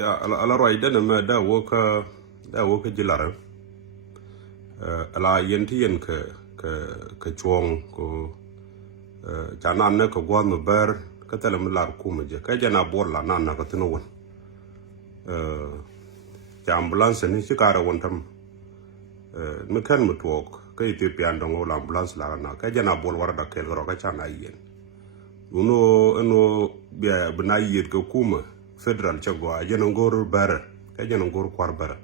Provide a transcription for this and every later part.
ala roi da me da woka jilara ala yenti yen ke chuong ko jana ne ko gwa me ber ka tele me lar kuma je ka jana bor la nan na ka tino won ja ambulance ni sikara won tam me kan me tuok ka Ethiopia ndongo la ambulance la na ka jana bor war da kel ro ka chana yen uno bia bna yet ko kuma federal chago ajana ngor ber ka jana ngor kwar ber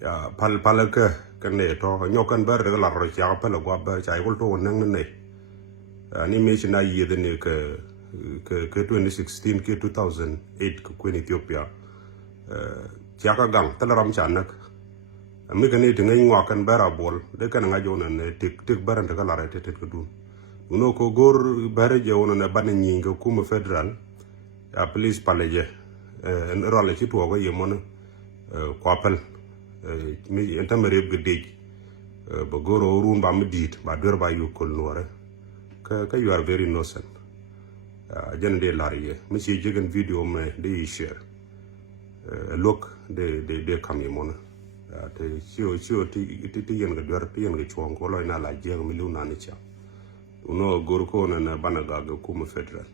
ya pal ka ne to nyokan ber la ro cha pal gwa ber cha gol to nang ne ani me china yet ne ke 2016 ke 2008 ko kwen Ethiopia cha ka gang talaram chanak mi ka ne tinga ngwa kan ber abol de kan nga jona ne tik ber nda ka la rete tet ko dun uno ko gor ber je wona ne ban nyinga kuma federal ya police paleje en role ci to go yemon ko appel mi entamere gede ba goro run ba medit ba dor ba yukol nore ka you are very innocent jende lariye mi ci jegen video me de share look de kam yemon te ciò ti yen ga dor ti yen ga chon ko loy na la je mi lu na ni cha uno gor ko na banaga ga kuma federal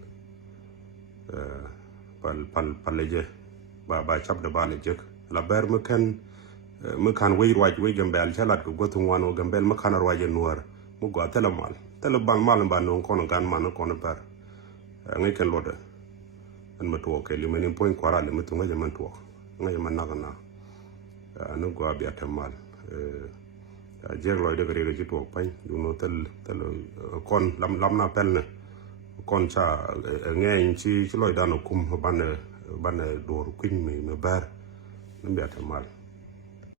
pal leje ba chap da bana jek la ber me kan way waj way gambel chalat ko gotu wano gambel me kan waje nuar mu go telemal teleban mal ba non kono gan man kono ber ngai ken loda an ma to ke limeni point kwara le mutu ngai man to ngai man na anu go abia temal jeg loy de gere ci to pan du no tel kon lam na pelne kon cha ngeen ci loy dano kum ban dor queen me ber mbia temal